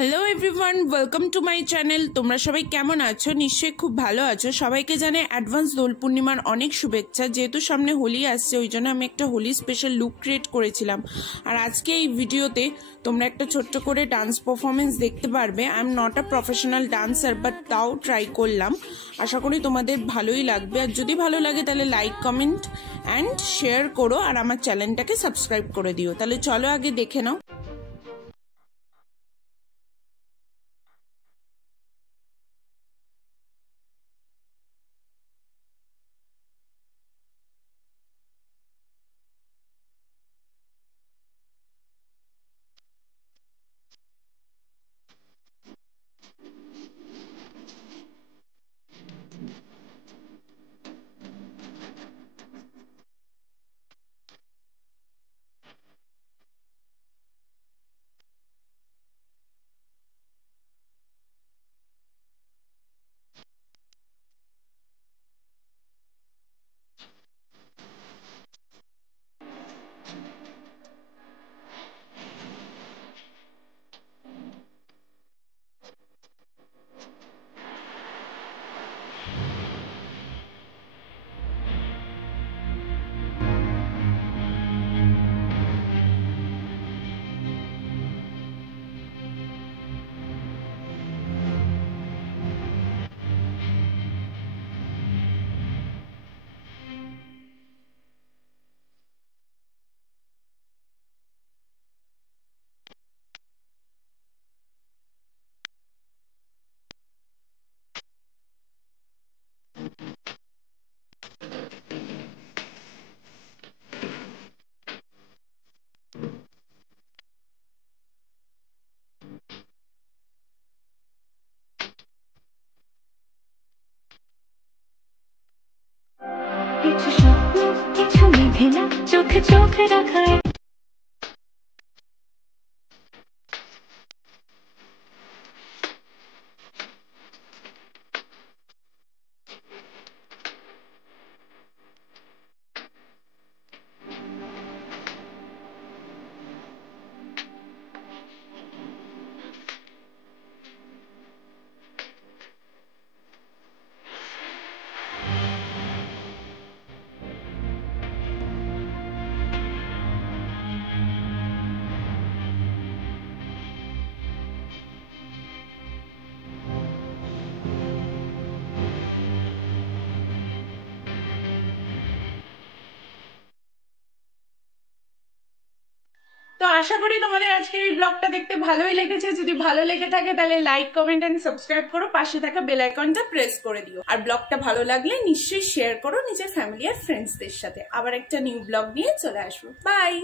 Hello everyone, welcome to my channel. তোমরা সবাই কেমন আছো? নিশ্চয়ই খুব ভালো আছো। সবাইকে জানাই অ্যাডভান্স দোল পূর্ণিমার অনেক শুভেচ্ছা। যেহেতু সামনে হোলি আসছে, ওই জন্য আমি একটা হোলি স্পেশাল লুক ক্রিয়েট করেছিলাম। আর আজকে এই ভিডিওতে তোমরা একটা ছোট্ট করে ডান্স পারফরমেন্স দেখতে পারবে। I am not a professional dancer, but তাও ট্রাই করলাম। আশা করি তোমাদের ভালোই লাগবে। আর যদি ভালো লাগে তাহলে লাইক, কমেন্ট অ্যান্ড শেয়ার করো, আর আমার চ্যানেলটাকে সাবস্ক্রাইব করে দিও। তাহলে চলো আগে দেখে নাও। কিছু স্বপ্ন কিছু মেঘেলা চোখে চোখে রাখা তো আশা করি তোমাদের আজকের এই ব্লগটা দেখতে ভালোই লেগেছে। যদি ভালো লেগে থাকে তাহলে লাইক, কমেন্ট এন্ড সাবস্ক্রাইব করো, পাশে থাকা বেল আইকনটা প্রেস করে দিও। আর ব্লগটা ভালো লাগলে নিশ্চয়ই শেয়ার করো নিজের ফ্যামিলি আর ফ্রেন্ডসদের সাথে। আবার একটা নিউ ব্লগ নিয়ে চলে আসবো। বাই।